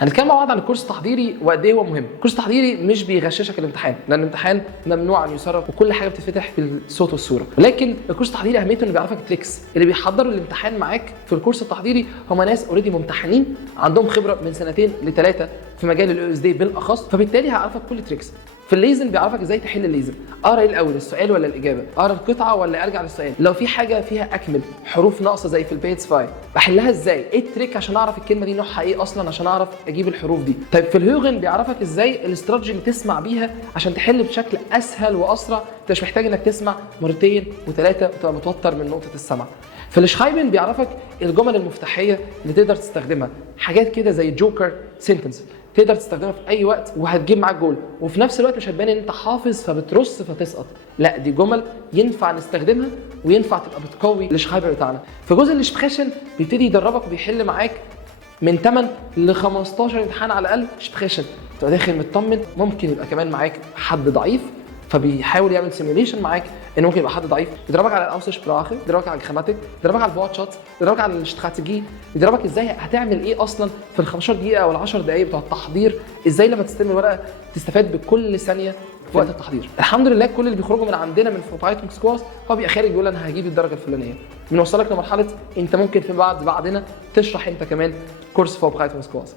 هنتكلم مع بعض عن الكورس التحضيري وقد ايه هو مهم. الكورس التحضيري مش بيغششك الامتحان، لان الامتحان ممنوع ان يسرب وكل حاجه بتتفتح بالصوت والصوره، ولكن الكورس التحضيري اهميته انه بيعرفك تريكس. اللي بيحضروا الامتحان معاك في الكورس التحضيري هم ناس اوريدي ممتحنين عندهم خبره من 2 ل3 في مجال الاو اس دي بالاخص، فبالتالي هيعرفك كل تريكس. في الليزن بيعرفك ازاي تحل الليزن، اقرا ايه الاول، السؤال ولا الاجابه، اقرا القطعه ولا ارجع للسؤال، لو في حاجه فيها اكمل حروف ناقصه زي في البيتس 5 بحلها ازاي، ايه التريك عشان اعرف الكلمه دي نوعها ايه اصلا عشان اعرف اجيب الحروف دي. طيب في الهيوغن بيعرفك ازاي الاستراتيجي اللي تسمع بيها عشان تحل بشكل اسهل واسرع، انت مش محتاج انك تسمع مرتين وثلاثه وتبقى متوتر من نقطه السمع. في الشخايبن بيعرفك الجمل المفتاحيه اللي تقدر تستخدمها، حاجات كده زي جوكر سنتنس تقدر تستخدمها في اي وقت وهتجيب معاك جول، وفي نفس الوقت مش هتبان ان انت حافظ فبترص فتسقط، لا دي جمل ينفع نستخدمها وينفع تبقى بتقوي الشخايبر بتاعنا. في جزء الاشبخاشن بيبتدي يدربك وبيحل معاك من 8 ل 15 امتحان على الاقل اشبخاشن، تبقى داخل مطمن. ممكن يبقى كمان معاك حد ضعيف فبيحاول يعمل سيميوليشن معاك ان ممكن يبقى حد ضعيف، يدربك على الاوسشبراخه، يدربك على الجراماتيك، يدربك على الفوتشات، يدربك على الاستراتيجي، يدربك ازاي هتعمل ايه اصلا في ال 15 دقيقه او ال 10 دقائق بتوع التحضير، ازاي لما تستلم الورقه تستفاد بكل ثانيه في وقت التحضير. الحمد لله كل اللي بيخرجوا من عندنا من فايتنج سكورز هو بيبقى خارج بيقول انا هجيب الدرجه الفلانيه، بنوصلك لمرحله انت ممكن في بعدنا تشرح انت كمان كورس فايتنج سكورز.